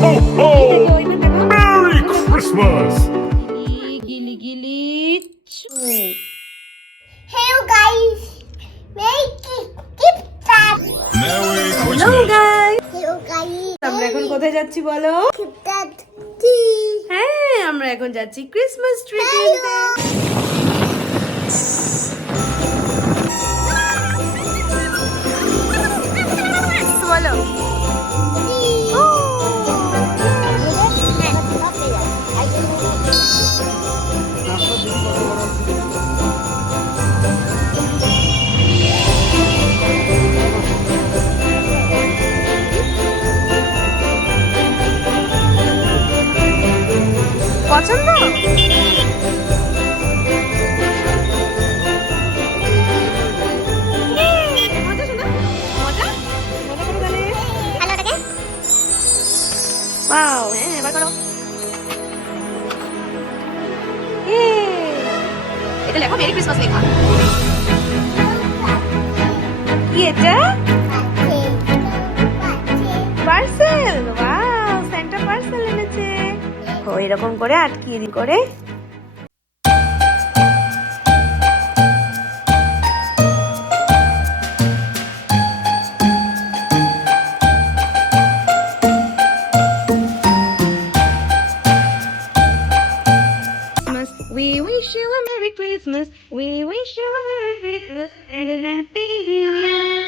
ho, ho! Merry Christmas! গিলি গিলি চু। Hello guys, make gift card. Merry Hello Christmas! guys, Hello guys, আমরা এখন কোথায় যাচ্ছি বলো? gift card. Tea. হ্যাঁ, আমরা এখন যাচ্ছি ক্রিসমাস ট্রি কিনতে। বলো। পছন্দ? মজা শোনা? মজা? মজা করো তাহলে। আলোটাকে ওয়াও, হ্যাঁ, এবার করো। ইয়ে! এটা লেখো মেরি ক্রিসমাস লেখা। কি এটা? পার্সেল। ওয়াও, সান্টা পার্সেল এনেছে। ও এরকম করে আটকিয়ে দি করে। We wish you a Merry Christmas. We wish you a Merry Christmas and a Happy New Year.